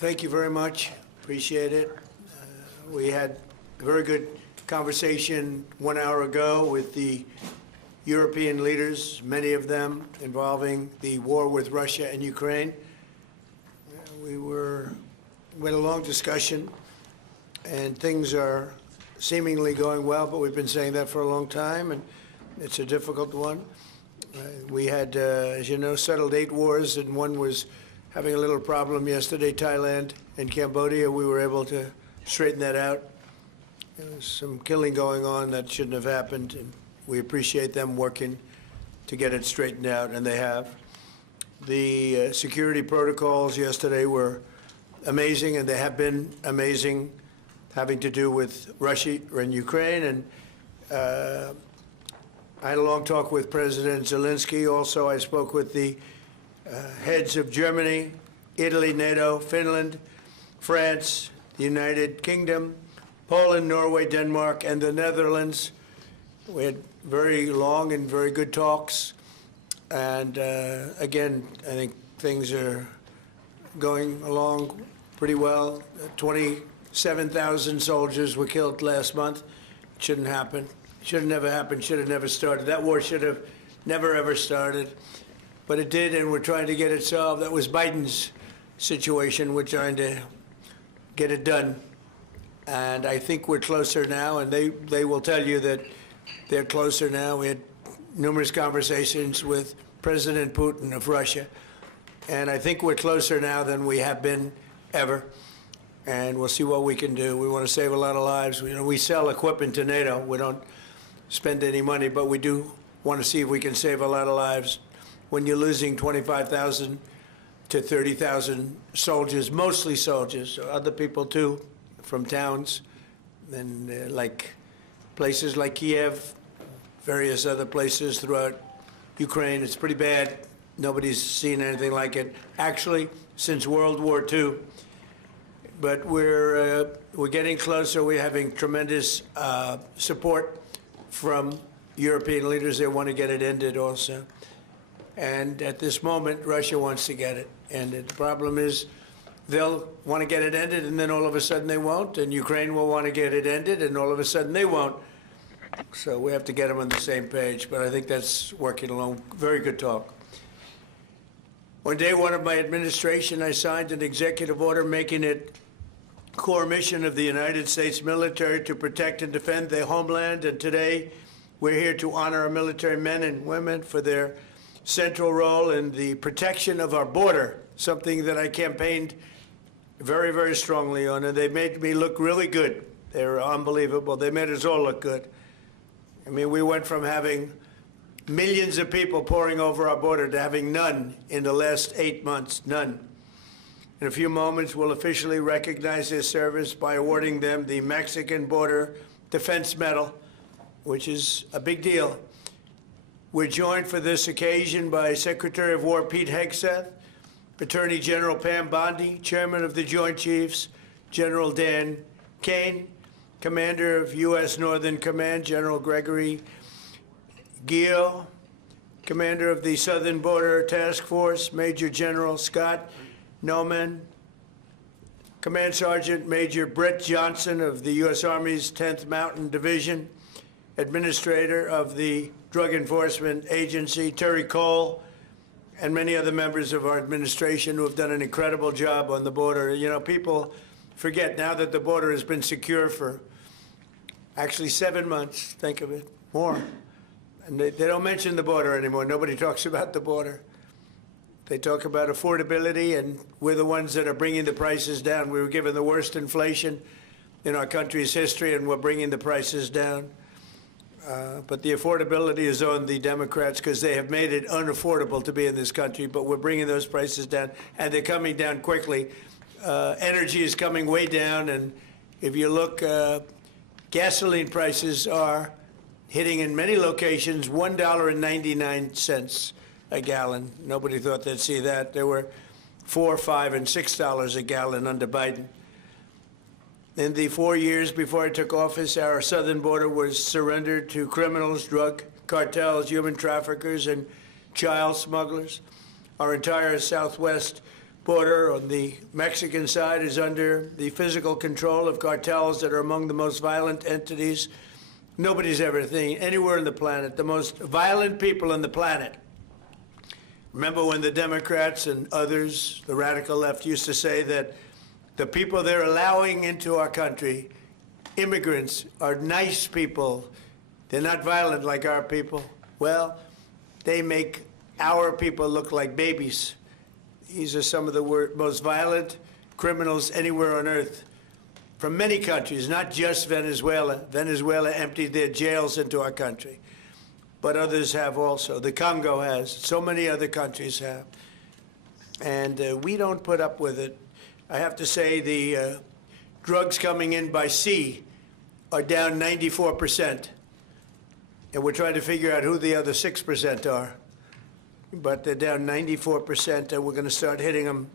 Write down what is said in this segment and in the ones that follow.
Thank you very much. Appreciate it. We had a very good conversation 1 hour ago with the European leaders, many of them involving the war with Russia and Ukraine. We had a long discussion, and things are seemingly going well, but we've been saying that for a long time, and it's a difficult one. We had, as you know, settled 8 wars, and one was having a little problem yesterday, Thailand and Cambodia. We were able to straighten that out. There was some killing going on that shouldn't have happened, and we appreciate them working to get it straightened out, and they have. The security protocols yesterday were amazing, and they have been amazing, having to do with Russia and Ukraine. And I had a long talk with President Zelensky. Also, I spoke with the heads of Germany, Italy, NATO, Finland, France, the United Kingdom, Poland, Norway, Denmark, and the Netherlands. We had very long and very good talks. And again, I think things are going along pretty well. 27,000 soldiers were killed last month. It shouldn't happen. Should have never happened, should have never started. That war should have never, ever started. But it did, and we're trying to get it solved. That was Biden's situation. We're trying to get it done. And I think we're closer now, and they will tell you that they're closer now. We had numerous conversations with President Putin of Russia, and I think we're closer now than we have been ever. And we'll see what we can do. We want to save a lot of lives. We sell equipment to NATO. We don't spend any money, but we do want to see if we can save a lot of lives. When you're losing 25,000 to 30,000 soldiers, mostly soldiers, other people too, from towns, and like places like Kiev, various other places throughout Ukraine, it's pretty bad. Nobody's seen anything like it, actually, since World War II. But we're getting closer. We're having tremendous support from European leaders. They want to get it ended also. And at this moment, Russia wants to get it ended. The problem is they'll want to get it ended, and then all of a sudden they won't. And Ukraine will want to get it ended, and all of a sudden they won't. So we have to get them on the same page. But I think that's working along. Very good talk. On day 1 of my administration, I signed an executive order making it core mission of the United States military to protect and defend their homeland. And today, we're here to honor our military men and women for their central role in the protection of our border, something that I campaigned very, very strongly on. And they made me look really good. They were unbelievable. They made us all look good. I mean, we went from having millions of people pouring over our border to having none in the last 8 months, none. In a few moments, we'll officially recognize their service by awarding them the Mexican Border Defense Medal, which is a big deal. We're joined for this occasion by Secretary of War Pete Hegseth, Attorney General Pam Bondi, Chairman of the Joint Chiefs, General Dan Kane, Commander of U.S. Northern Command, General Gregory Gio, Commander of the Southern Border Task Force, Major General Scott Noman, Command Sergeant Major Brett Johnson of the U.S. Army's 10th Mountain Division, Administrator of the Drug Enforcement Agency, Terry Cole, and many other members of our administration who have done an incredible job on the border. You know, people forget now that the border has been secure for actually 7 months, think of it, more. And they don't mention the border anymore. Nobody talks about the border. They talk about affordability, and we're the ones that are bringing the prices down. We were given the worst inflation in our country's history, and we're bringing the prices down. But the affordability is on the Democrats because they have made it unaffordable to be in this country, but we're bringing those prices down, and they're coming down quickly. Energy is coming way down, and if you look, gasoline prices are hitting in many locations $1.99 a gallon. Nobody thought they'd see that. There were $4, $5, and $6 a gallon under Biden. In the 4 years before I took office, our southern border was surrendered to criminals, drug cartels, human traffickers, and child smugglers. Our entire southwest border on the Mexican side is under the physical control of cartels that are among the most violent entities nobody's ever seen anywhere on the planet, the most violent people on the planet. Remember when the Democrats and others, the radical left, used to say that the people they're allowing into our country, immigrants, are nice people. They're not violent like our people. Well, they make our people look like babies. These are some of the most violent criminals anywhere on earth from many countries, not just Venezuela. Venezuela emptied their jails into our country, but others have also. The Congo has. So many other countries have. And we don't put up with it. I have to say the drugs coming in by sea are down 94%. And we're trying to figure out who the other 6% are. But they're down 94%, and we're going to start hitting them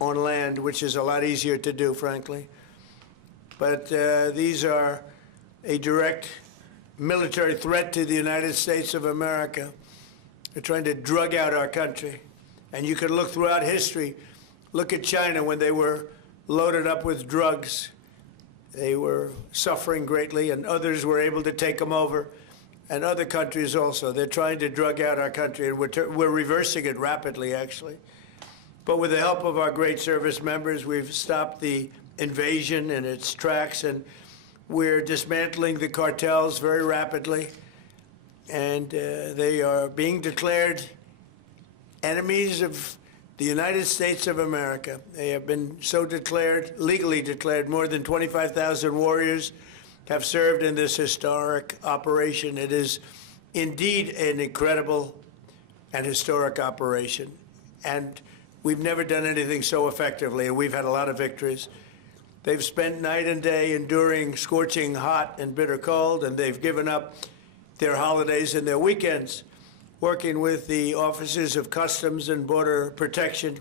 on land, which is a lot easier to do, frankly. But these are a direct military threat to the United States of America. They're trying to drug out our country. And you can look throughout history. Look at China when they were loaded up with drugs. They were suffering greatly, and others were able to take them over. And other countries also. They're trying to drug out our country, and we're reversing it rapidly, actually. But with the help of our great service members, we've stopped the invasion in its tracks, and we're dismantling the cartels very rapidly. And they are being declared enemies of the United States of America. They have been so declared, legally declared. More than 25,000 warriors have served in this historic operation. It is indeed an incredible and historic operation. And we've never done anything so effectively, and we've had a lot of victories. They've spent night and day enduring scorching hot and bitter cold, and they've given up their holidays and their weekends, working with the officers of Customs and Border Protection.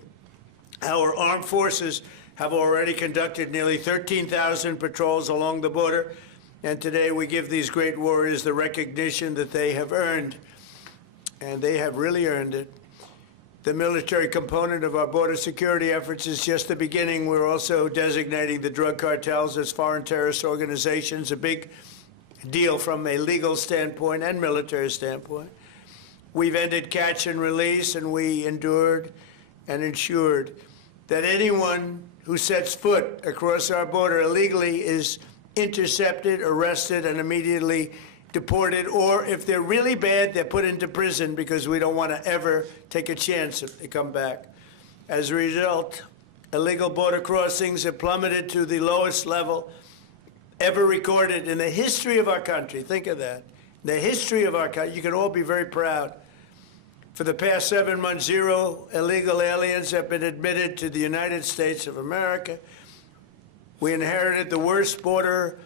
Our armed forces have already conducted nearly 13,000 patrols along the border, and today we give these great warriors the recognition that they have earned, and they have really earned it. The military component of our border security efforts is just the beginning. We're also designating the drug cartels as foreign terrorist organizations, a big deal from a legal standpoint and military standpoint. We've ended catch and release, and we endured and ensured that anyone who sets foot across our border illegally is intercepted, arrested, and immediately deported, or if they're really bad, they're put into prison because we don't want to ever take a chance if they come back. As a result, illegal border crossings have plummeted to the lowest level ever recorded in the history of our country. Think of that. The history of our country. You can all be very proud. For the past 7 months, 0 illegal aliens have been admitted to the United States of America. We inherited the worst border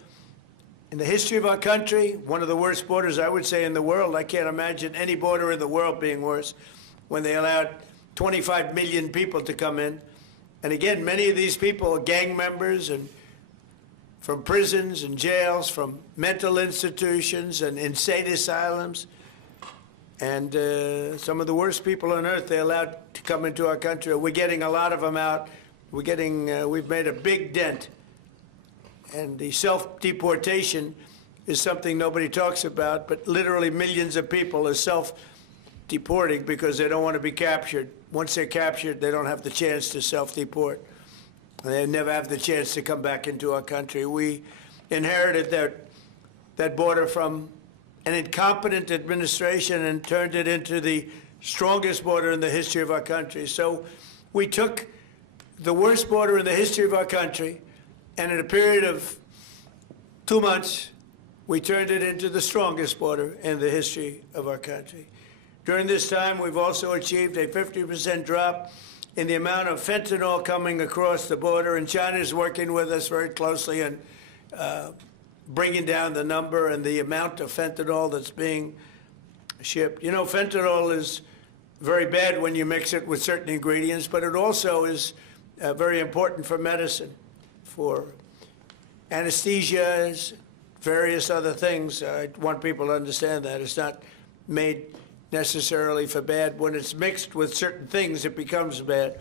in the history of our country, one of the worst borders, I would say, in the world. I can't imagine any border in the world being worse when they allowed 25 million people to come in. And again, many of these people are gang members and from prisons and jails, from mental institutions and insane asylums. And some of the worst people on earth they allowed to come into our country. We're getting a lot of them out. We've made a big dent. And the self-deportation is something nobody talks about, but literally millions of people are self-deporting because they don't want to be captured. Once they're captured, they don't have the chance to self-deport. They never have the chance to come back into our country. We inherited that border from an incompetent administration and turned it into the strongest border in the history of our country. So we took the worst border in the history of our country, and in a period of 2 months, we turned it into the strongest border in the history of our country. During this time, we've also achieved a 50% drop in the amount of fentanyl coming across the border, and China is working with us very closely in bringing down the number and the amount of fentanyl that's being shipped. You know, fentanyl is very bad when you mix it with certain ingredients, but it also is very important for medicine, for anesthesias, various other things. I want people to understand that. It's not made necessarily for bad. When it's mixed with certain things, it becomes bad.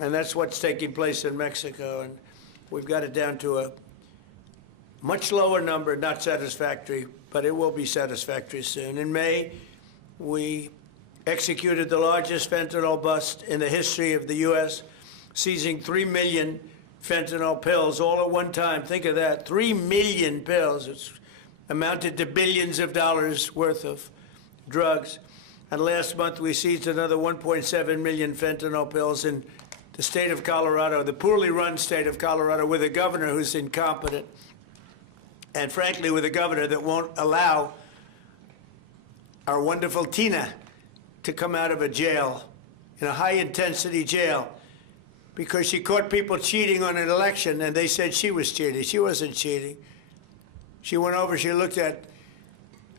And that's what's taking place in Mexico. And we've got it down to a much lower number, not satisfactory, but it will be satisfactory soon. In May, we executed the largest fentanyl bust in the history of the U.S., seizing 3 million fentanyl pills all at one time. Think of that, 3 million pills. It's amounted to billions of dollars worth of drugs. And last month, we seized another 1.7 million fentanyl pills in the state of Colorado, the poorly run state of Colorado, with a governor who's incompetent, and frankly, with a governor that won't allow our wonderful Tina to come out of a jail, in a high-intensity jail, because she caught people cheating on an election, and they said she was cheating. She wasn't cheating. She went over, she looked at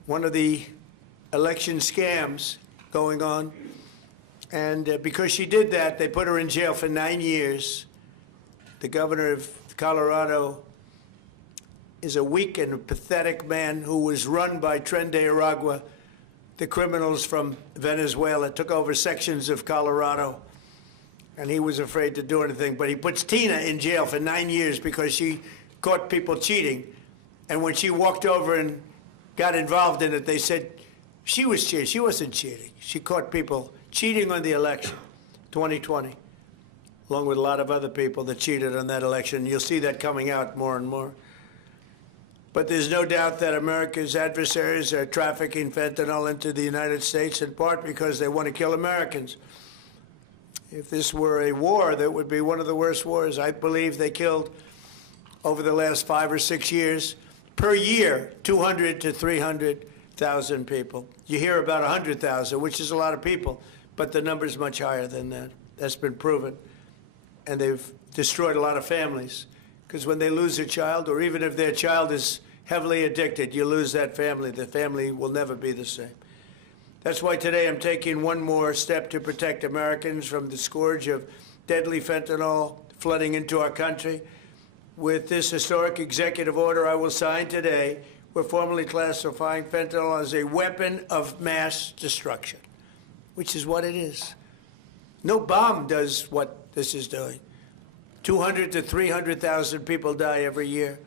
one of the election scams going on, and because she did that, they put her in jail for 9 years. The governor of Colorado is a weak and pathetic man who was run by Tren de Aragua, the criminals from Venezuela, took over sections of Colorado, and he was afraid to do anything. But he puts Tina in jail for 9 years because she caught people cheating. And when she walked over and got involved in it, they said she was cheating. She wasn't cheating. She caught people cheating on the election, 2020, along with a lot of other people that cheated on that election. You'll see that coming out more and more. But there's no doubt that America's adversaries are trafficking fentanyl into the United States, in part because they want to kill Americans. If this were a war, that would be one of the worst wars. I believe they killed, over the last 5 or 6 years, per year, 200 to 300,000 people. You hear about 100,000, which is a lot of people, but the number's much higher than that. That's been proven. And they've destroyed a lot of families. Because when they lose a child, or even if their child is heavily addicted, you lose that family. The family will never be the same. That's why today I'm taking one more step to protect Americans from the scourge of deadly fentanyl flooding into our country. With this historic executive order I will sign today, we're formally classifying fentanyl as a weapon of mass destruction, which is what it is. No bomb does what this is doing. 200 to 300,000 people die every year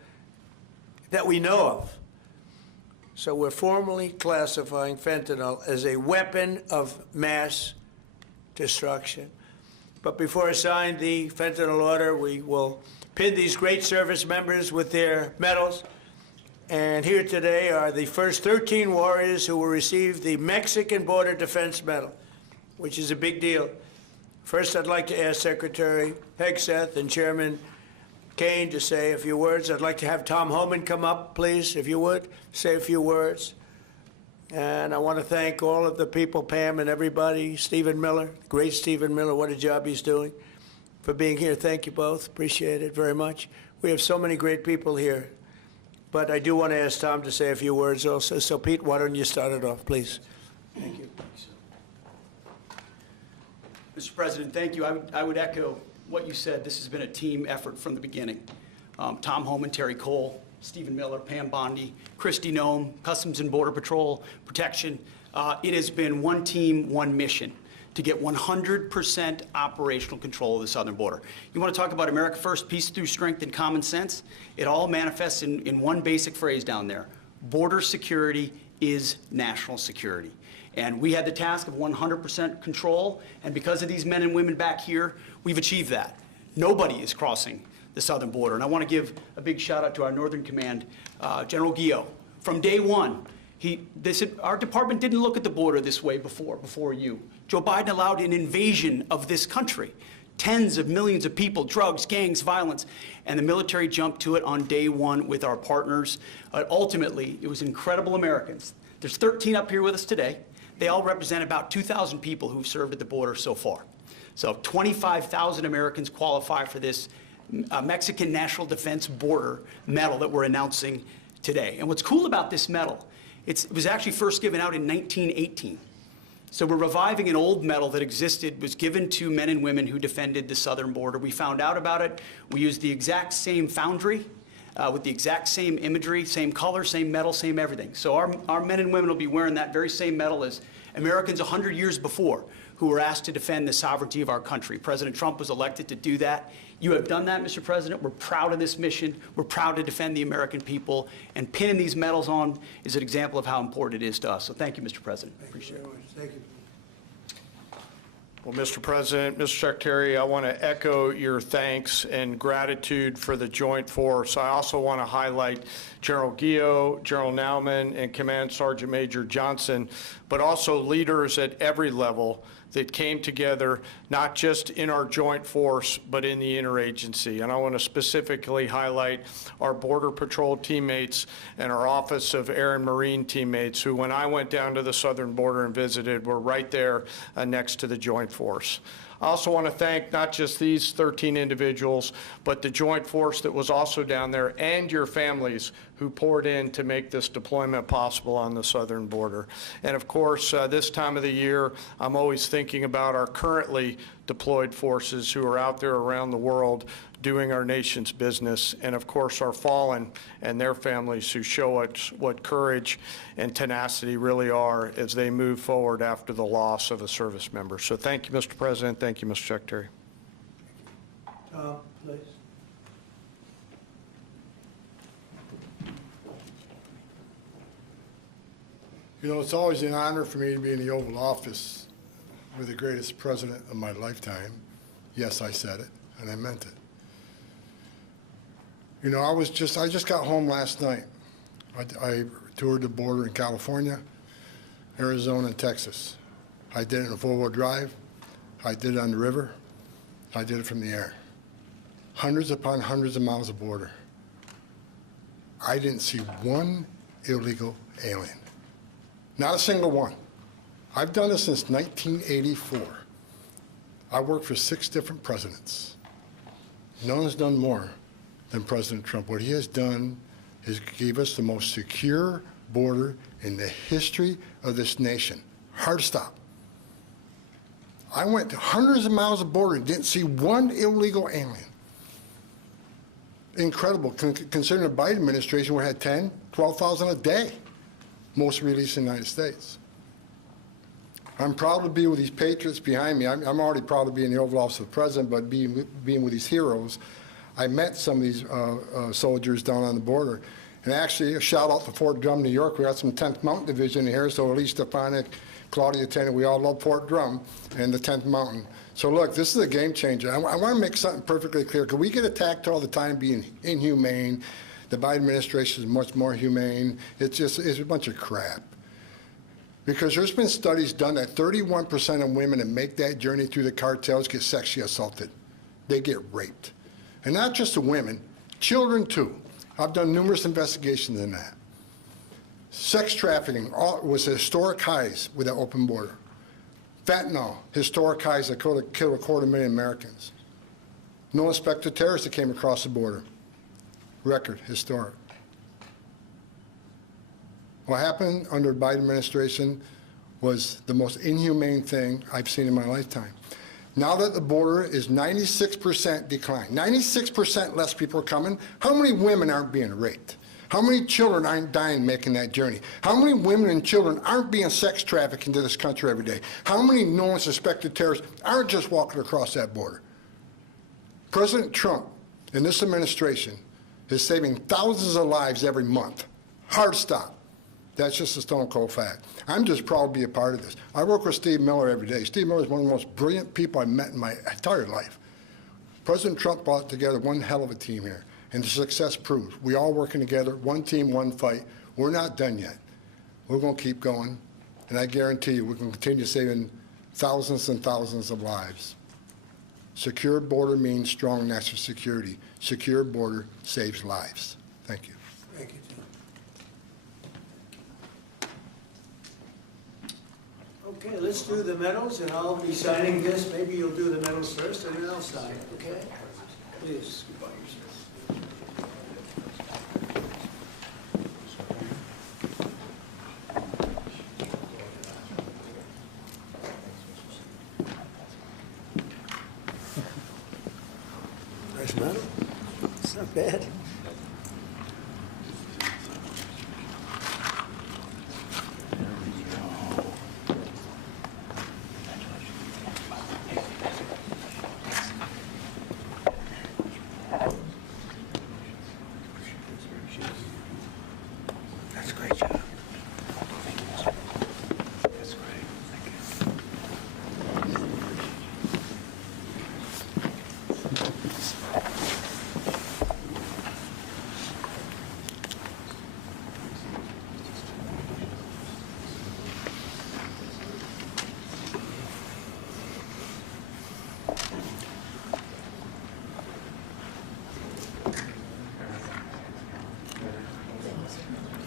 that we know of. So we're formally classifying fentanyl as a weapon of mass destruction. But before I sign the fentanyl order, we will pin these great service members with their medals. And here today are the first 13 warriors who will receive the Mexican Border Defense Medal, which is a big deal. First, I'd like to ask Secretary Hegseth and Chairman Kaine to say a few words. I'd like to have Tom Homan come up, please, if you would, say a few words. And I want to thank all of the people, Pam and everybody, Stephen Miller, great Stephen Miller, what a job he's doing, for being here. Thank you both. Appreciate it very much. We have so many great people here. But I do want to ask Tom to say a few words also. So, Pete, why don't you start it off, please? Thank you. Mr. President, thank you. I would echo what you said. This has been a team effort from the beginning. Tom Homan, Terry Cole, Stephen Miller, Pam Bondi, Christy Nome, Customs and Border Patrol, Protection. It has been one team, one mission to get 100% operational control of the southern border. You want to talk about America first, peace through strength and common sense? It all manifests in one basic phrase down there. Border security is national security. And we had the task of 100% control, and because of these men and women back here, we've achieved that. Nobody is crossing the southern border. And I want to give a big shout out to our Northern Command, General Guillot. From day one, our department didn't look at the border this way before you. Joe Biden allowed an invasion of this country. Tens of millions of people, drugs, gangs, violence, and the military jumped to it on day one with our partners. Ultimately, it was incredible Americans. There's 13 up here with us today. They all represent about 2,000 people who've served at the border so far. So 25,000 Americans qualify for this Mexican National Defense Border Medal that we're announcing today. And what's cool about this medal, it was actually first given out in 1918. So we're reviving an old medal that existed, was given to men and women who defended the southern border. We found out about it. We used the exact same foundry with the exact same imagery, same color, same medal, same everything. So our men and women will be wearing that very same medal as Americans 100 years before who were asked to defend the sovereignty of our country. President Trump was elected to do that. You have done that, Mr. President. We're proud of this mission. We're proud to defend the American people. And pinning these medals on is an example of how important it is to us. So thank you, Mr. President. Appreciate it. Thank you. Well, Mr. President, Mr. Secretary, I want to echo your thanks and gratitude for the joint force. I also want to highlight General Gio, General Nauman, and Command Sergeant Major Johnson, but also leaders at every level that came together, not just in our joint force, but in the interagency. And I want to specifically highlight our Border Patrol teammates and our Office of Air and Marine teammates, who, when I went down to the southern border and visited, were right there next to the joint force. I also want to thank not just these 13 individuals, but the joint force that was also down there and your families who poured in to make this deployment possible on the southern border. And of course, this time of the year, I'm always thinking about our currently deployed forces who are out there around the world doing our nation's business, and of course our fallen and their families who show us what courage and tenacity really are as they move forward after the loss of a service member. So thank you, Mr. President. Thank you, Mr. Secretary. Tom, please. You know, it's always an honor for me to be in the Oval Office with the greatest president of my lifetime. Yes, I said it, and I meant it. You know, I just got home last night. I toured the border in California, Arizona, and Texas. I did it in a four-wheel drive. I did it on the river. I did it from the air. Hundreds upon hundreds of miles of border. I didn't see one illegal alien. Not a single one. I've done this since 1984. I worked for 6 different presidents. No one's done more than President Trump. What he has done is gave us the most secure border in the history of this nation. Hard stop. I went to hundreds of miles of border and didn't see one illegal alien. Incredible, considering the Biden administration, we had 10, 12,000 a day, most released in the United States. I'm proud to be with these patriots behind me. I'm already proud to be in the Oval Office of the President, but being with these heroes, I met some of these soldiers down on the border. And actually, a shout out to Fort Drum, New York. We got some 10th Mountain Division here, so Elise Stefanik, Claudia Tennant, we all love Fort Drum and the 10th Mountain. So look, this is a game changer. I want to make something perfectly clear, because we get attacked all the time being inhumane. The Biden administration is much more humane. It's a bunch of crap. Because there's been studies done that 31% of women that make that journey through the cartels get sexually assaulted. They get raped. And not just the women, children too. I've done numerous investigations in that. Sex trafficking was at historic highs with that open border. Fentanyl, historic highs that killed 250,000 Americans. No inspector terrorists that came across the border. Record, historic. What happened under the Biden administration was the most inhumane thing I've seen in my lifetime. Now that the border is 96% decline, 96% less people are coming, how many women aren't being raped? How many children aren't dying making that journey? How many women and children aren't being sex trafficked into this country every day? How many known suspected terrorists aren't just walking across that border? President Trump and this administration is saving thousands of lives every month. Hard stop. That's just a stone cold fact. I'm just proud to be a part of this. I work with Steve Miller every day. Steve Miller is one of the most brilliant people I've met in my entire life. President Trump brought together one hell of a team here, and the success proves. We all working together, one team, one fight. We're not done yet. We're going to keep going, and I guarantee you we're going to continue saving thousands and thousands of lives. Secure border means strong national security. Secure border saves lives. Thank you. Thank you, Tom. Okay, let's do the medals, and I'll be signing this. Maybe you'll do the medals first, and then I'll sign it, okay? Please. Nice medal. It's not bad.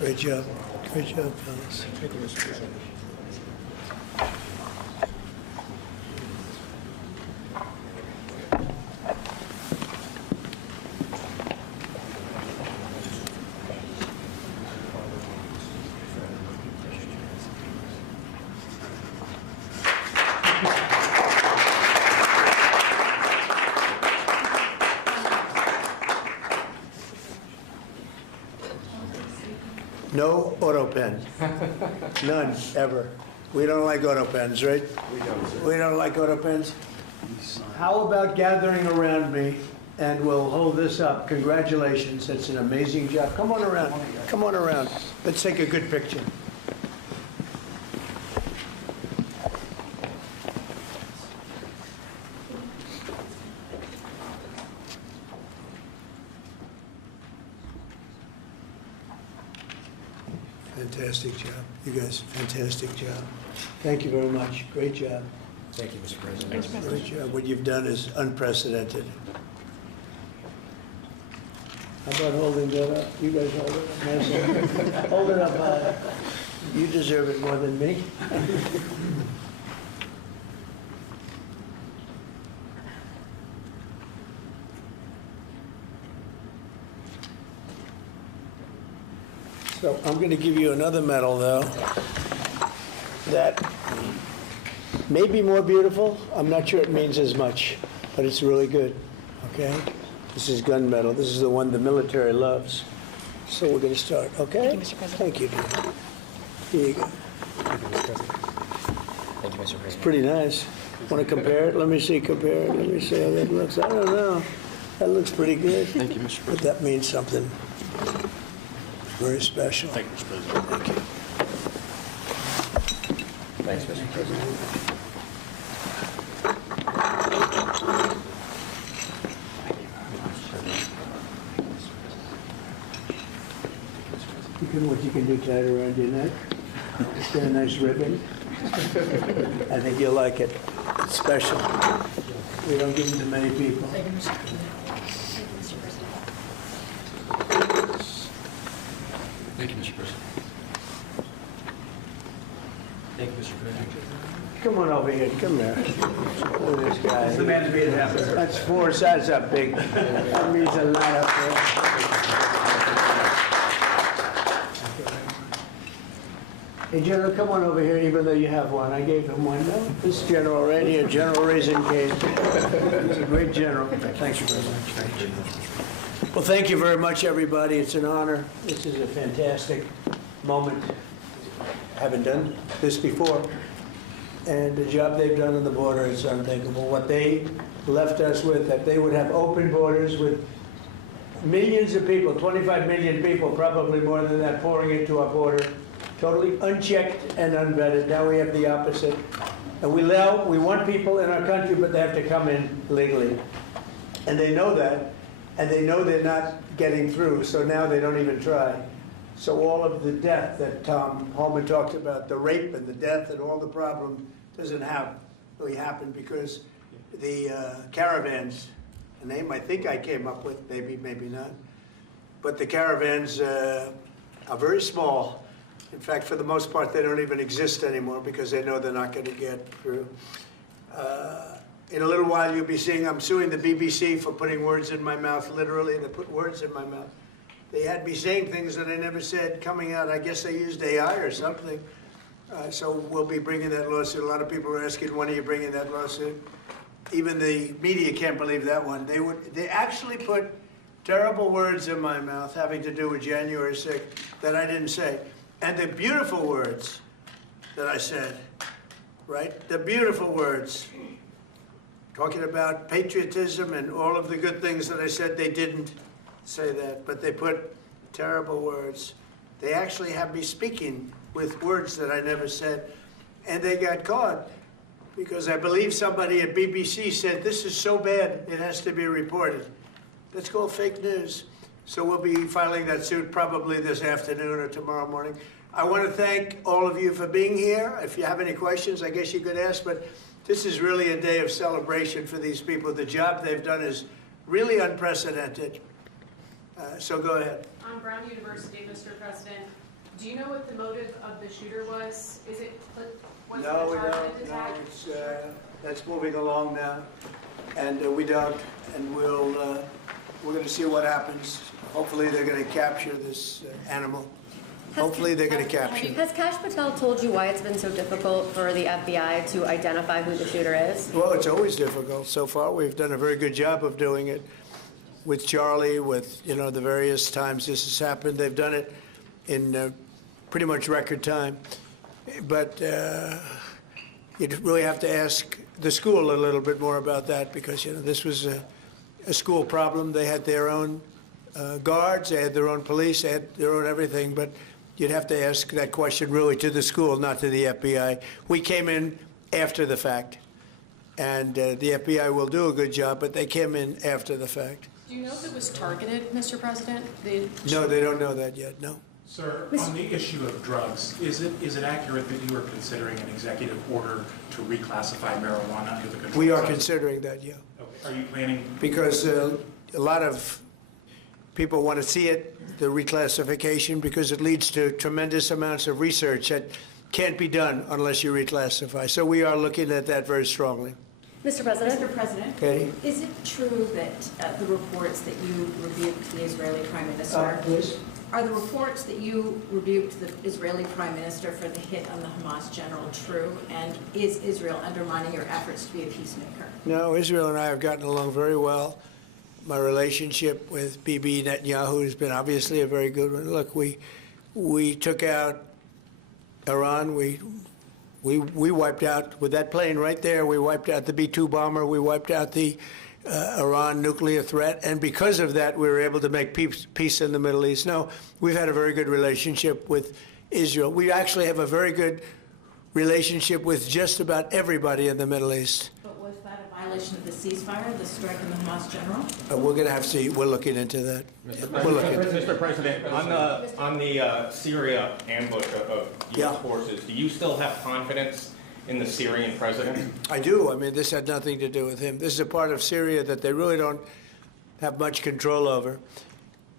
Great job. Great job, fellas. No auto pen. None, ever. We don't like auto pens, right? We don't like auto pens. How about gathering around me, and we'll hold this up. Congratulations, it's an amazing job. Come on around, come on around. Let's take a good picture. Fantastic job. You guys, fantastic job. Thank you very much. Great job. Thank you, Mr. President. Great job. What you've done is unprecedented. How about holding that up? You guys hold it up. Nice. Hold it up high. You deserve it more than me. So I'm going to give you another medal, though, that may be more beautiful. I'm not sure it means as much, but it's really good, okay? This is gun medal. This is the one the military loves. So we're going to start, okay? Thank you, Mr. President. Thank you, dear. Here you go. Thank you, Mr. President. Thank you, Mr. President. Pretty nice. Want to compare it? Let me see, compare it. Let me see how that looks. I don't know. That looks pretty good. Thank you, Mr. But that means something very special. Thank you, Mr. President. Thank you. Thanks, Mr. President. What you can do, tie it around your neck. It's got a nice ribbon. I think you'll like it. It's special. We don't give them to many people. Thank you, Mr. President. Thank you, Mr. President. Thank you, Mr. President. Come on over here. Come here. Look at this guy. The man that made it happen. That's 4 sides up big. That means a lot up there. Hey, General, come on over here, even though you have one. I gave him one. No, this general right here, General Raisin Cage. He's a great general. Thanks very much. Well, thank you very much, everybody. It's an honor. This is a fantastic moment. I haven't done this before. And the job they've done on the border is unthinkable. What they left us with, that they would have open borders with millions of people, 25 million people, probably more than that, pouring into our border, totally unchecked and unvetted. Now we have the opposite. And we want people in our country, but they have to come in legally. And they know that, and they know they're not getting through, so now they don't even try. So all of the death that Tom Holman talked about, the rape and the death and all the problem, doesn't really happen because the caravans, a name I think I came up with, maybe, maybe not, but the caravans are very small. In fact, for the most part, they don't even exist anymore because they know they're not going to get through. In a little while, you'll be seeing I'm suing the BBC for putting words in my mouth, literally. They put words in my mouth. They had me saying things that I never said coming out. I guess they used AI or something. So we'll be bringing that lawsuit. A lot of people are asking, when are you bringing that lawsuit? Even the media can't believe that one. They actually put terrible words in my mouth having to do with January 6th that I didn't say. And the beautiful words that I said, right? The beautiful words, talking about patriotism and all of the good things that I said, they didn't say that, but they put terrible words. They actually have me speaking with words that I never said, and they got caught because I believe somebody at BBC said, this is so bad, it has to be reported. That's called fake news. So we'll be filing that suit probably this afternoon or tomorrow morning. I want to thank all of you for being here. If you have any questions, I guess you could ask, but this is really a day of celebration for these people. The job they've done is really unprecedented. So go ahead. On Brown University, Mr. President, Do you know what the motive of the shooter was? Was it No, we a don't. targeted No, attack? that's moving along now, and we don't. And we're going to see what happens. Hopefully, they're going to capture this animal. Hopefully, they're going to capture it. Has Kash Patel told you why it's been so difficult for the FBI to identify who the shooter is? Well, it's always difficult. So far, we've done a very good job of doing it with Charlie, with, the various times this has happened. They've done it in pretty much record time. But you really have to ask the school a little bit more about that because, this was a school problem. They had their own guards, they had their own police, they had their own everything. But you'd have to ask that question really to the school, not to the FBI. We came in after the fact, and the FBI will do a good job, but they came in after the fact. Do you know if it was targeted, Mr. President? No, they don't know that yet, no. Sir, on the issue of drugs, is it accurate that you are considering an executive order to reclassify marijuana under the control? We are Substance- considering that, yeah. Okay. Are you planning? Because a lot of people want to see it, the reclassification, because it leads to tremendous amounts of research that can't be done unless you reclassify. So we are looking at that very strongly. Mr. President? Mr. President, Katie? is it true that the reports that you rebuked the Israeli Prime Minister? Please. Are the reports that you rebuked the Israeli Prime Minister for the hit on the Hamas general true? And is Israel undermining your efforts to be a peacemaker? No, Israel and I have gotten along very well. My relationship with Bibi Netanyahu has been obviously a very good one. Look, we took out Iran. We wiped out, with that plane right there, we wiped out the B-2 bomber. We wiped out the Iran nuclear threat. And because of that, we were able to make peace in the Middle East. No, we've had a very good relationship with Israel. We actually have a very good relationship with just about everybody in the Middle East. But was that a violation of the ceasefire, the strike on the Hamas general? We're going to have to see. We're looking into that. We're looking into it. Mr. President, on the Syria ambush of Yeah. U.S. forces, do you still have confidence in the Syrian president? I do. I mean, this had nothing to do with him. This is a part of Syria that they really don't have much control over.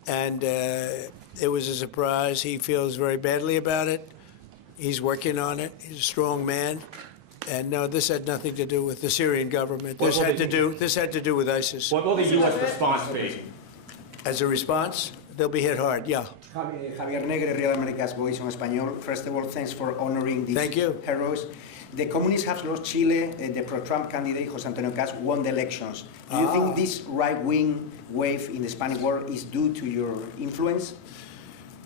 And it was a surprise. He feels very badly about it. He's working on it. He's a strong man. And no, this had nothing to do with the Syrian government. This had to do with ISIS. What will the U.S. response be? As a response, they'll be hit hard, yeah. Javier Negre, Real America's Voice on Español. First of all, thanks for honoring these Thank you. heroes. The communists have lost Chile. The pro-Trump candidate, José Antonio Caz, won the elections. Do you think this right-wing wave in the Spanish world is due to your influence?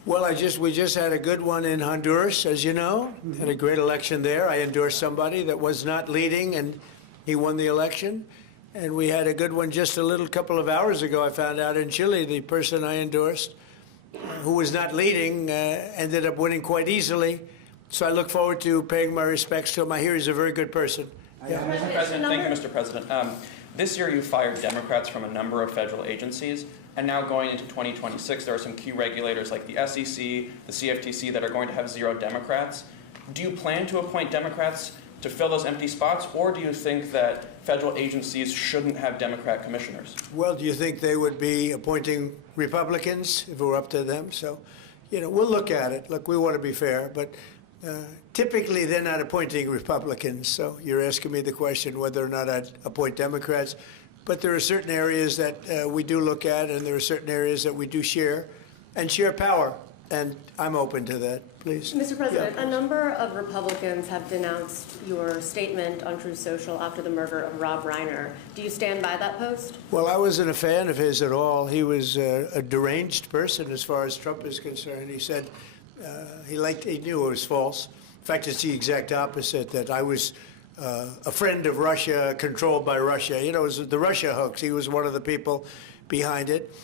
Well, we just had a good one in Honduras, as you know. Had a great election there. I endorsed somebody that was not leading, and he won the election. And we had a good one just a couple of hours ago, I found out, in Chile. The person I endorsed, who was not leading, ended up winning quite easily. So I look forward to paying my respects to him. I hear he's a very good person. Mr. President, thank you, Mr. President. This year you fired Democrats from a number of federal agencies, and now going into 2026, there are some key regulators like the SEC, the CFTC that are going to have zero Democrats. Do you plan to appoint Democrats to fill those empty spots, or do you think that federal agencies shouldn't have Democrat commissioners? Well, do you think they would be appointing Republicans if it were up to them? So, we'll look at it. Look, we want to be fair, but typically they're not appointing Republicans. So you're asking me the question whether or not I'd appoint Democrats. But there are certain areas that we do look at, and there are certain areas that we do share power. And I'm open to that. Please. Mr. President, Yeah. a number of Republicans have denounced your statement on Truth Social after the murder of Rob Reiner. Do you stand by that post? Well, I wasn't a fan of his at all. He was a deranged person as far as Trump is concerned. He said he knew it was false. In fact, it's the exact opposite, that I was a friend of Russia, controlled by Russia. It was the Russia hoax. He was one of the people behind it.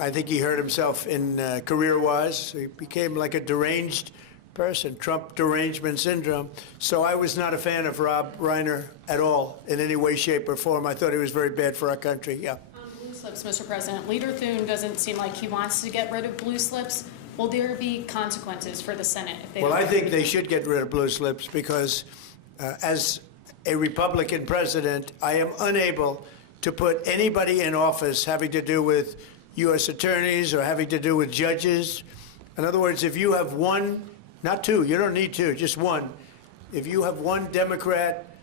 I think he hurt himself in career-wise. He became like a deranged person, Trump derangement syndrome. So I was not a fan of Rob Reiner at all, in any way, shape, or form. I thought he was very bad for our country, yeah. On blue slips, Mr. President, Leader Thune doesn't seem like he wants to get rid of blue slips. Will there be consequences for the Senate if they Well, don't I get think rid they of them? should get rid of blue slips because as a Republican president, I am unable to put anybody in office having to do with U.S. attorneys or having to do with judges. In other words, if you have one Not two. You don't need two, just one. If you have one Democrat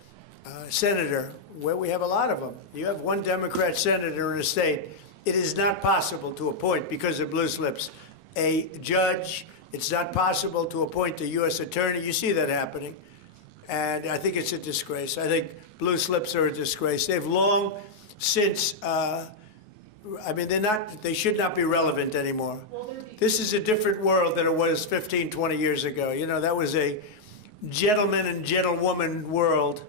senator, where we have a lot of them, you have one Democrat senator in a state, it is not possible to appoint, because of blue slips, a judge. It's not possible to appoint a U.S. attorney. You see that happening. And I think it's a disgrace. I think blue slips are a disgrace. They've long since, they should not be relevant anymore. This is a different world than it was 15, 20 years ago. You know, that was a gentleman and gentlewoman world.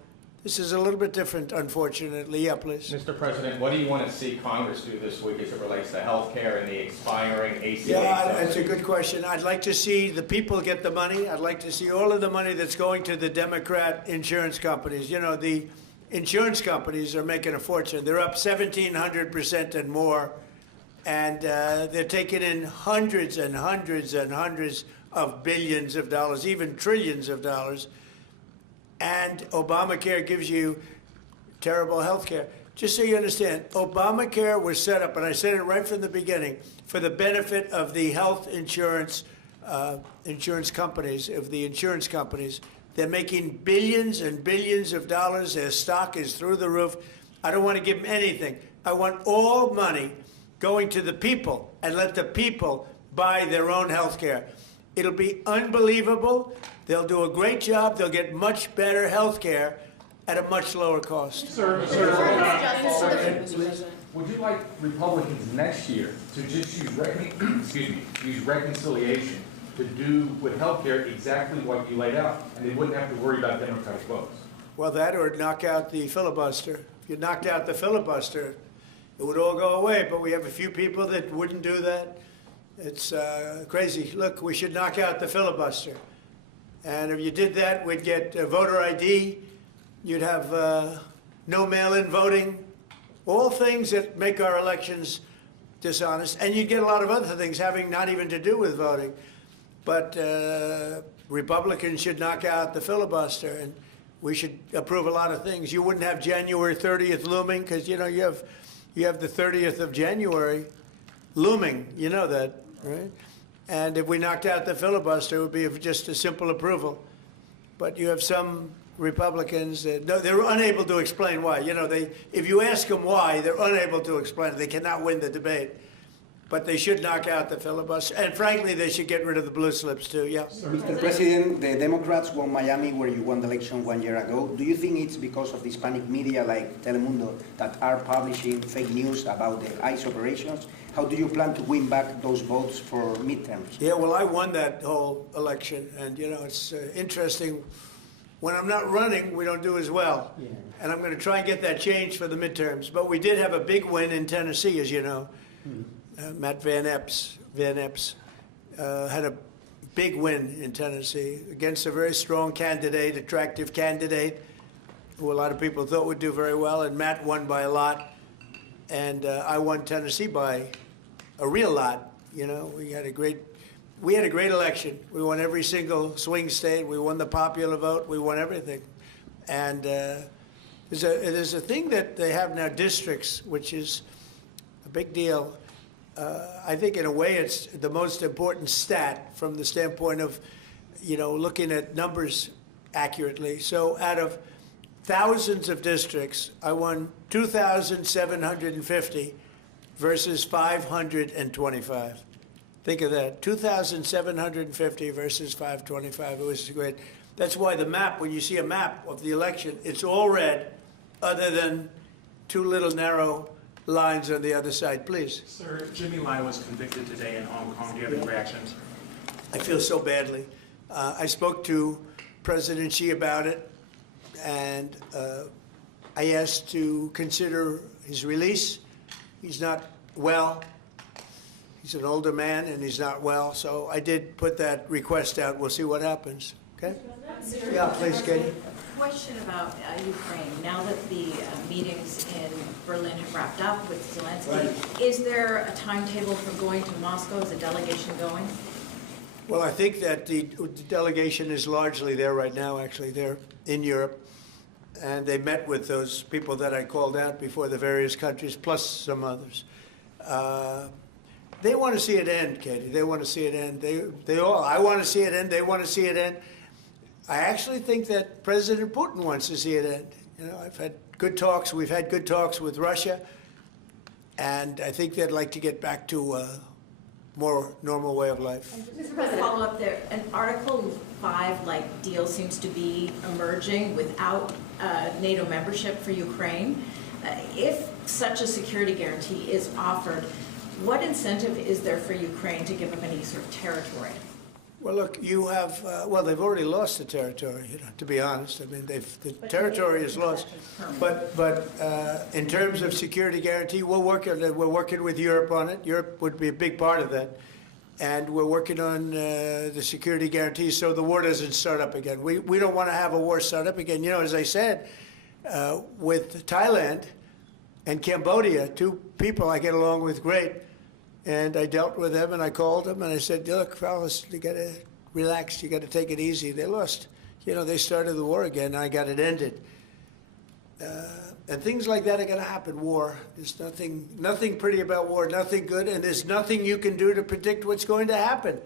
This is a little bit different, unfortunately. Yeah, please. Mr. President, what do you want to see Congress do this week as it relates to health care and the expiring ACA? Yeah, that's a good question. I'd like to see the people get the money. I'd like to see all of the money that's going to the Democrat insurance companies. You know, the insurance companies are making a fortune. They're up 1,700% and more. And they're taking in hundreds and hundreds and hundreds of billions of dollars, even trillions of dollars. And Obamacare gives you terrible health care. Just so you understand, Obamacare was set up, and I said it right from the beginning, for the benefit of the health insurance companies, of the insurance companies. They're making billions and billions of dollars. Their stock is through the roof. I don't want to give them anything. I want all money going to the people, and let the people buy their own health care. It'll be unbelievable. They'll do a great job. They'll get much better health care at a much lower cost. Sir, would you like Republicans next year to just use reconciliation to do with health care exactly what you laid out, and they wouldn't have to worry about Democratic votes? Well, that or knock out the filibuster. If you knocked out the filibuster, it would all go away, but we have a few people that wouldn't do that. It's crazy. Look, we should knock out the filibuster. And if you did that, we'd get voter ID. You'd have no mail-in voting, all things that make our elections dishonest. And you'd get a lot of other things having not even to do with voting. But Republicans should knock out the filibuster, and we should approve a lot of things. You wouldn't have January 30th looming, because, you know, you have the 30th of January looming. You know that, right? And if we knocked out the filibuster, it would be just a simple approval. But you have some Republicans that they're unable to explain why. You know, if you ask them why, they're unable to explain it. They cannot win the debate. But they should knock out the filibuster. And frankly, they should get rid of the blue slips too, yeah. Mr. President, the Democrats won Miami, where you won the election 1 year ago. Do you think it's because of the Hispanic media like Telemundo that are publishing fake news about the ICE operations? How do you plan to win back those votes for midterms? Yeah, well, I won that whole election. And, you know, it's interesting. When I'm not running, we don't do as well. Yeah. And I'm going to try and get that changed for the midterms. But we did have a big win in Tennessee, as you know. Matt Van Epps had a big win in Tennessee against a very strong candidate, attractive candidate, who a lot of people thought would do very well, and Matt won by a lot, and I won Tennessee by a real lot. You know, we had a great election. We won every single swing state. We won the popular vote. We won everything, and there's a thing that they have now, districts, which is a big deal. I think in a way it's the most important stat from the standpoint of, you know, looking at numbers accurately. So out of thousands of districts, I won 2,750 versus 525. Think of that, 2,750 versus 525. It was great. That's why the map, when you see a map of the election, it's all red, other than two little narrow lines on the other side, please. Sir, Jimmy Lai was convicted today in Hong Kong. Do you have any reactions? I feel so badly. I spoke to President Xi about it, and I asked to consider his release. He's not well. He's an older man, and he's not well. So I did put that request out. We'll see what happens. Okay? Yeah, please, Katie. Question about Ukraine. Now that the meetings in Berlin have wrapped up with Zelensky, right, is there a timetable for going to Moscow? Is a delegation going? Well, I think that the delegation is largely there right now, actually. They're in Europe, and they met with those people that I called out before, the various countries, plus some others. They want to see it end, Katie. They want to see it end. They all. I want to see it end. They want to see it end. I actually think that President Putin wants to see it end. You know, I've had good talks. We've had good talks with Russia, and I think they'd like to get back to a more normal way of life. Mr. President, follow up there. An Article 5-like deal seems to be emerging without NATO membership for Ukraine. If such a security guarantee is offered, what incentive is there for Ukraine to give up any sort of territory? Well, look, you have, well, they've already lost the territory, you know, to be honest. I mean, the territory is lost. But in terms of security guarantee, we're working with Europe on it. Europe would be a big part of that. And we're working on the security guarantee so the war doesn't start up again. We don't want to have a war start up again. You know, as I said, with Thailand and Cambodia, two people I get along with great, and I dealt with them, and I called them, and I said, look, fellas, you got to relax. You got to take it easy. They lost. You know, they started the war again, and I got it ended. And things like that are going to happen, war. There's nothing pretty about war, nothing good, and there's nothing you can do to predict what's going to happen.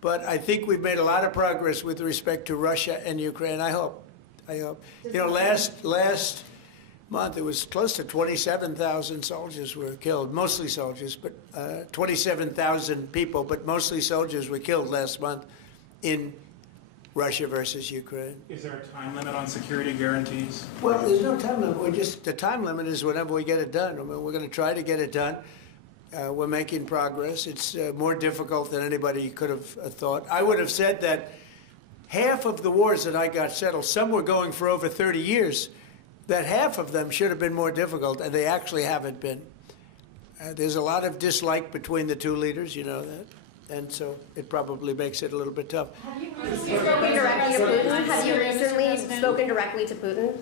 But I think we've made a lot of progress with respect to Russia and Ukraine, I hope. You know, last month, it was close to 27,000 soldiers were killed, mostly soldiers, but 27,000 people, but mostly soldiers were killed last month in Russia versus Ukraine. Is there a time limit on security guarantees? Well, there's no time limit. The time limit is whenever we get it done. I mean, we're going to try to get it done. We're making progress. It's more difficult than anybody could have thought. I would have said that half of the wars that I got settled, some were going for over 30 years, that half of them should have been more difficult, and they actually haven't been. There's a lot of dislike between the two leaders, you know that, and so it probably makes it a little bit tough. Have you recently spoken directly to Putin? Have you recently spoken directly to Putin?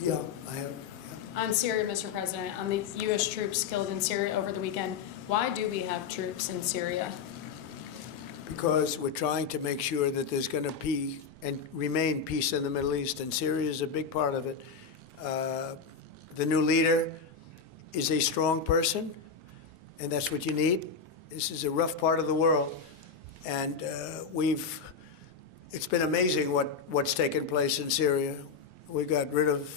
Yeah, I have. On Syria, Mr. President, on the U.S. troops killed in Syria over the weekend, why do we have troops in Syria? Because we're trying to make sure that there's going to be and remain peace in the Middle East, and Syria is a big part of it. The new leader is a strong person, and that's what you need. This is a rough part of the world, and it's been amazing what's taken place in Syria. We got rid of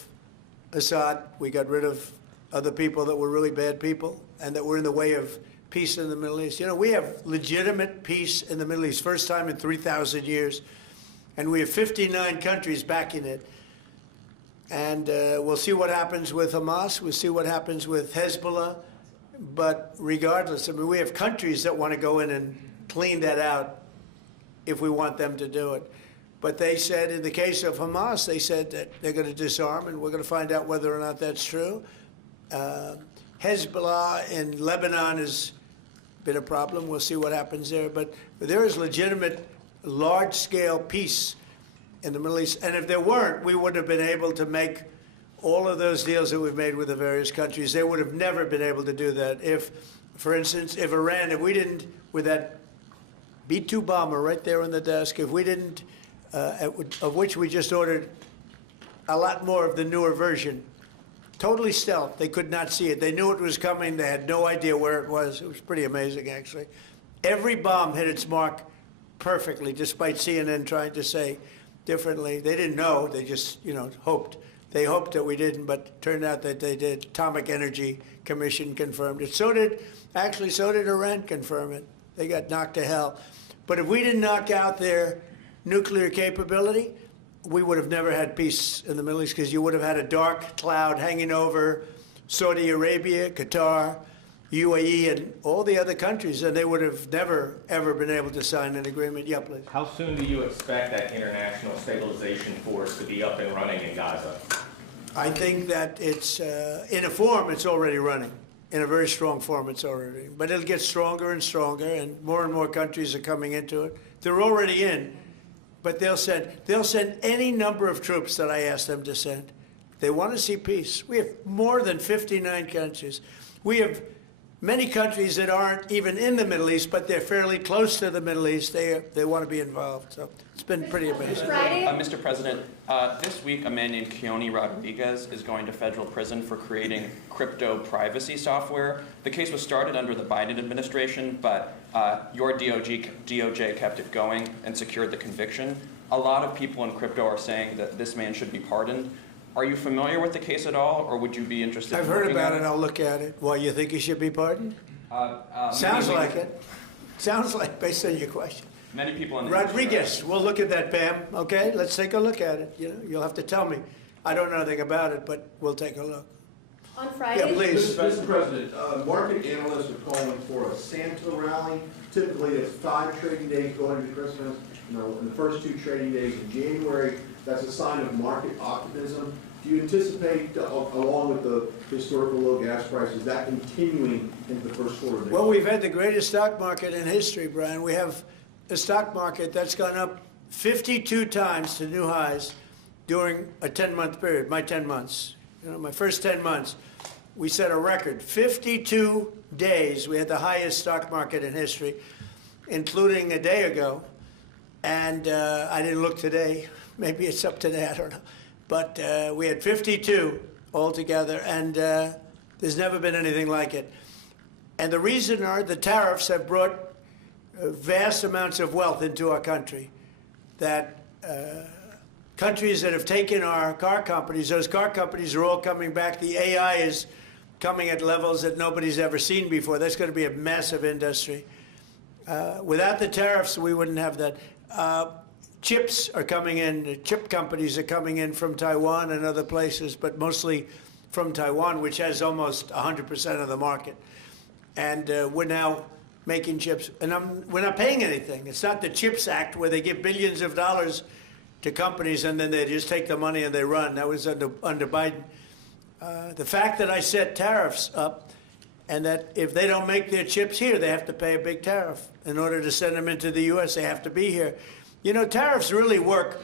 Assad, we got rid of other people that were really bad people, and that were in the way of peace in the Middle East. You know, we have legitimate peace in the Middle East, first time in 3,000 years. And we have 59 countries backing it. And we'll see what happens with Hamas. We'll see what happens with Hezbollah. But regardless, I mean, we have countries that want to go in and clean that out if we want them to do it. But they said, in the case of Hamas, they said that they're going to disarm, and we're going to find out whether or not that's true. Hezbollah in Lebanon has been a problem. We'll see what happens there. But there is legitimate large-scale peace in the Middle East. And if there weren't, we wouldn't have been able to make all of those deals that we've made with the various countries. They would have never been able to do that. If, for instance, if we didn't, with that B-2 bomber right there on the desk, if we didn't, of which we just ordered a lot more of the newer version, totally stealth. They could not see it. They knew it was coming. They had no idea where it was. It was pretty amazing, actually. Every bomb hit its mark perfectly, despite CNN trying to say differently. They didn't know. They just, you know, hoped. They hoped that we didn't, but it turned out that they did. Atomic Energy Commission confirmed it. So did Iran confirm it. They got knocked to hell. But if we didn't knock out their nuclear capability, we would have never had peace in the Middle East, because you would have had a dark cloud hanging over Saudi Arabia, Qatar, UAE, and all the other countries, and they would have never, ever been able to sign an agreement. Yeah, please. How soon do you expect that international stabilization force to be up and running in Gaza? I think that it's, in a form, it's already running. In a very strong form, it's already. But it'll get stronger and stronger, and more countries are coming into it. They're already in, but they'll send any number of troops that I ask them to send. They want to see peace. We have more than 59 countries. We have many countries that aren't even in the Middle East, but they're fairly close to the Middle East, they want to be involved. So it's been pretty amazing. Mr. President, this week a man named Keone Rodriguez is going to federal prison for creating crypto privacy software. The case was started under the Biden administration, but your DOJ kept it going and secured the conviction. A lot of people in crypto are saying that this man should be pardoned. Are you familiar with the case at all, or would you be interested I've in heard looking about at it. I'll look at it. Why, you think he should be pardoned? Sounds like it. Sounds like, based on your question. Many people in the Rodriguez, we'll look at that, Pam. Okay, let's take a look at it. You know, you'll have to tell me. I don't know anything about it, but we'll take a look. On Friday? Yeah, please. Mr. President, market analysts are calling for a Santa rally. Typically, it's 5 trading days going into Christmas. You know, in the first 2 trading days in January, that's a sign of market optimism. Do you anticipate, along with the historical low gas prices, that continuing into the first quarter of next year? Well, we've had the greatest stock market in history, Brian. We have a stock market that's gone up 52 times to new highs during a 10-month period, my 10 months. You know, my first 10 months, we set a record. 52 days, we had the highest stock market in history, including a day ago. And I didn't look today. Maybe it's up today, I don't know. But we had 52 altogether, and there's never been anything like it. And the reason are the tariffs have brought vast amounts of wealth into our country. That countries that have taken our car companies, those car companies are all coming back. The AI is coming at levels that nobody's ever seen before. That's going to be a massive industry. Without the tariffs, we wouldn't have that. Chips are coming in, chip companies are coming in from Taiwan and other places, but mostly from Taiwan, which has almost 100% of the market. And we're now making chips, and we're not paying anything. It's not the CHIPS Act where they give billions of dollars to companies and then they just take the money and they run. That was under Biden. The fact that I set tariffs up and that if they don't make their chips here, they have to pay a big tariff. In order to send them into the U.S., they have to be here. You know, tariffs really work,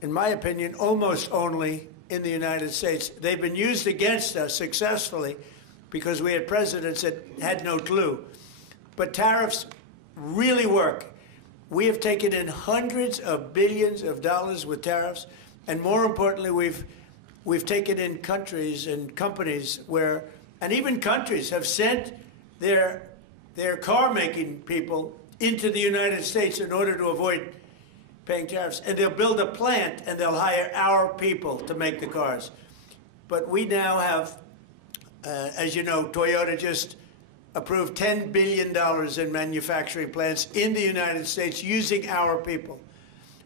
in my opinion, almost only in the United States. They've been used against us successfully because we had presidents that had no clue. But tariffs really work. We have taken in hundreds of billions of dollars with tariffs, and more importantly, we've taken in countries and companies where, and even countries have sent their car-making people into the United States in order to avoid paying tariffs. And they'll build a plant and they'll hire our people to make the cars. But we now have, as you know, Toyota just approved $10 billion in manufacturing plants in the United States using our people.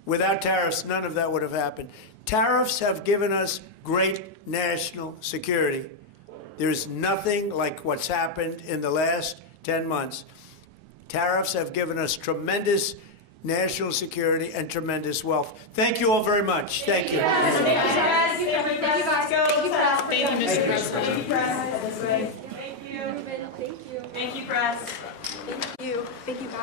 Without tariffs, none of that would have happened. Tariffs have given us great national security. There's nothing like what's happened in the last 10 months. Tariffs have given us tremendous national security and tremendous wealth. Thank you all very much. Thank you. Thank you, guys. Thank you, Mr. President. Thank you, press. Thank you. Thank you. Thank you, press. Thank you. Thank you, guys.